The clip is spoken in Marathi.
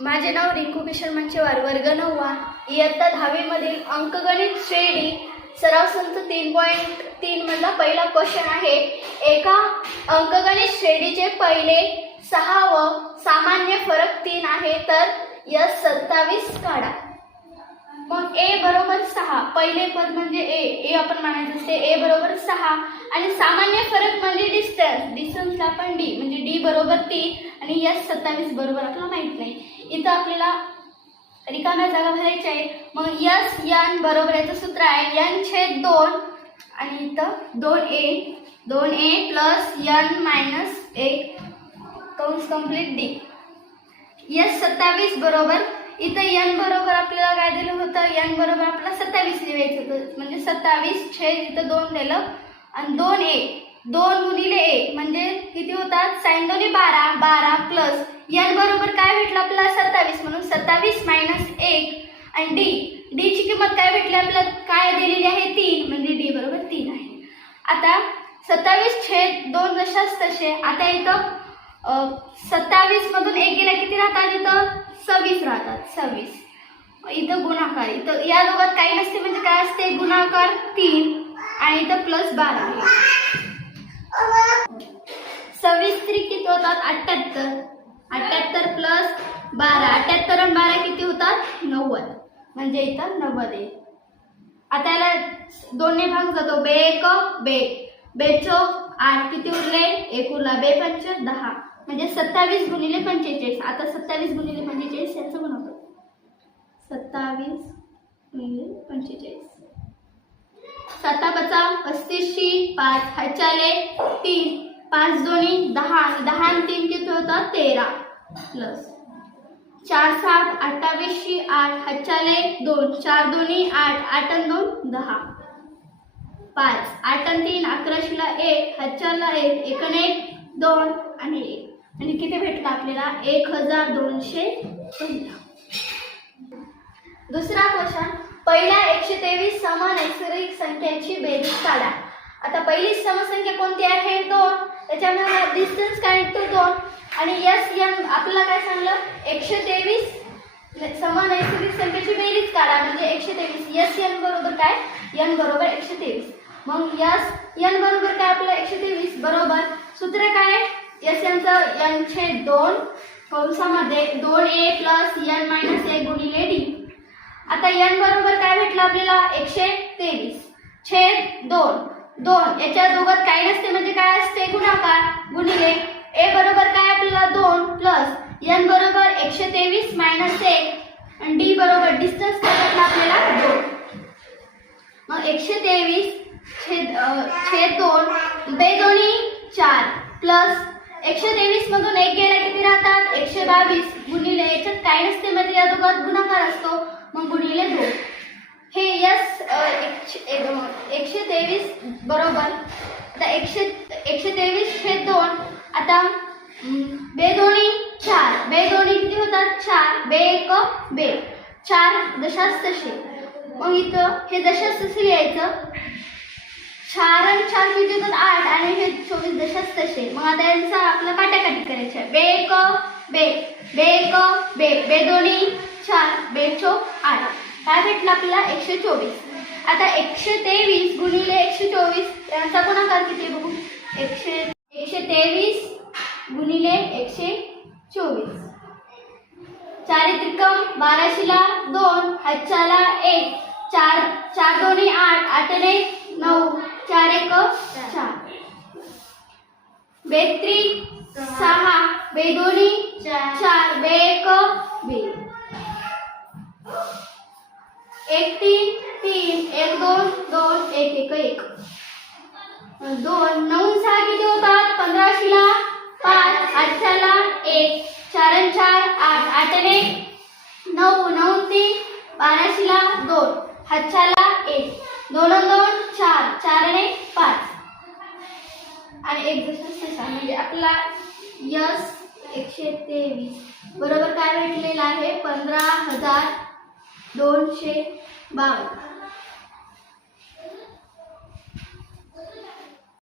माझे नाव रिंकू किशोर मंचेवार वर्ग नववा. इयत्ता दहावीमधील अंकगणित श्रेणी सराव संच तीन पॉईंट तीन मधला पहिला क्वेश्चन आहे. एका अंकगणित श्रेणीचे पहिले सहा व सामान्य फरक तीन आहे. तर यस सत्तावीस काढा. मग ए बरोबर सहा. पहिले पद म्हणजे ए. ए आपण म्हणायचं असते ए बरोबर सहा. आणि सामान्य फरक म्हणजे डिस्टन्स डिस्टन्सला आपण डी म्हणजे डी बरोबर तीन. आणि यस सत्तावीस बरोबर आपल्याला माहीत नाही. इथं आपल्याला रिकाम्या जागा भरायच्या आहे. मग यस यन बरोबर याचं सूत्र आहे यन छेद दोन. आणि इथं दोन ए दोन ए प्लस यन मायनस एक कंस कंप्लीट डी यस सत्तावीस बरोबर. इथं यन बरोबर आपल्याला काय दिलं होतं? यन बरोबर आपल्याला सत्तावीस लिहायचं होतं. म्हणजे सत्तावीस छेद इथं दोन दिलं. आणि दोन ए दोन गुणिले ए. म्हणजे किती होतात? साईन दोन्ही बारा बारा प्लस यन बरोबर काय भेटलं आपल्याला? सत्तावीस. म्हणून सत्तावीस मायनस एक आणि डी डी ची किंमत काय भेटली आपल्याला? काय दिलेली आहे? तीन. म्हणजे डी बरोबर तीन आहे. आता सत्तावीस छेद दोन दशास तसे आता इथं सत्तावीस मधून एक गेला किती राहतात इथं? सव्वीस राहतात. सव्वीस. इथं गुणाकार. इथं या दोघात काही नसते म्हणजे काय असते? गुणाकार तीन आणि इथं प्लस बारा सव्वीस तरी किती होतात अठ्ठ्याहत्तर अठ्ठ्याहत्तर प्लस बारा. अठ्ठ्याहत्तर आणि बारा किती होतात? नव्वद. म्हणजे इथं नव्वद आहे. आता याला दोन्ही भाग जातो. बे एक बे. बेचो आठ किती उरले? एक उरला बे पंच दहा. म्हणजे सत्तावीस गुणिले पंचेचाळीस. आता सत्तावीस गुणिले पंचेचाळीस याचं बनवतो सत्तावीस गुणिले पंचेचाळीस. सत्ता पचा पस्तीसशी पाच. हचाले तीन. पाच दोन्ही. दहा. दहा आणि तीन होता तेरा प्लस चार सात अठ्ठावीसशी आठ हच्चाले दोन चार दोन्ही आठ आठ आणि दोन दहा. पाच आठ आणि तीन अकराशेला एक हजारला एक एक एक दोन आणि एक. आणि किती भेटला आपल्याला? एक हजार दोनशे पंधरा. दुसरा क्वेश्चन पहिल्या एकशे तेवीस सम नैसर्गिक संख्यांची बेरीज काढा. आता पहिली समसंख्या कोणती आहे? दोन. त्याच्यामुळे डिस्टन्स काय दोन. आणि यस यम आपल्याला काय सांगलं? एकशे तेवीस सम नैसर्गिक संख्येची बेरीज काढा. म्हणजे एकशे तेवीस यस यन बरोबर काय? यन बरोबर एकशे तेवीस मग यस यन बरोबर काय आपलं? एकशे तेवीस बरोबर. सूत्र काय? यस यांचं छेद दोन. कंसामध्ये दोन A plus N minus A गुणिले डी आता यन बरोबर काय भेटलं आपल्याला? एकशे तेवीस छेद दोन. दोन. याच्या दोघात काय नसते? म्हणजे काय असते? गुणाकार. गुणिले ए बरोबर काय आपल्याला दोन प्लस एन बरोबर एकशे तेवीस मायनस एक आणि डी बरोबर डिस्टन्स काय आपल्याला दोन. मग एकशे तेवीस छेद छेद दोन बे दोन्ही चार प्लस एकशे तेवीस मधून एक गेला किती राहतात? एकशे बावीस गुणिले याच्यात काय नसते म्हणजे या दोघात गुणाकार असतो. मग गुणिले दोन. हे यस एकशे एकशे तेवीस बरोबर. आता एकशे एकशे तेवीस छेद दोन आता बे दोन्ही चार. बे दोन्ही किती होतात? चार. बे एक बे. चार जशाच तसे मग इथं हे जशाच तसे लिहायचं. चार आणि चार किती होतात? आठ. आणि हे चोवीस जशाच तसे मग आता यांचा आपला काटाकाटी करायचा. आहे बे एक बे. बे एक बे. बे दोन्ही चार. बे चो आठ. काय भेटलं आपल्याला? एकशे चोवीस. आता एकशे तेवीस गुणिले एकशे चोवीस. यांचा गुणाकार किती बघू? एकशे एकशे तेवीस गुणिले एकशे चोवीस. चारित्रिकम बाराशेला दोन हजारला एक चार चार दोन्ही आठ आठ एक नऊ चार एक चार. बेत्री सहा बेदोनी चार बे एक बे. एक तीन तीन एक दोन दोन एक एक एक. दोन नऊ सहा किती होतात? पंधराशेला पाच अठराला एक चार चार आठ आठ एक. नऊ नऊ तीन बाराशेला दोन हजारला एक. दोन दोन चार चार आणि एक पाच. आणि एक दुसरा म्हणजे आपला यस एकशे तेवीस. बरोबर काय भेटलेलं आहे? पंधरा हजार दोनशे बावन्न.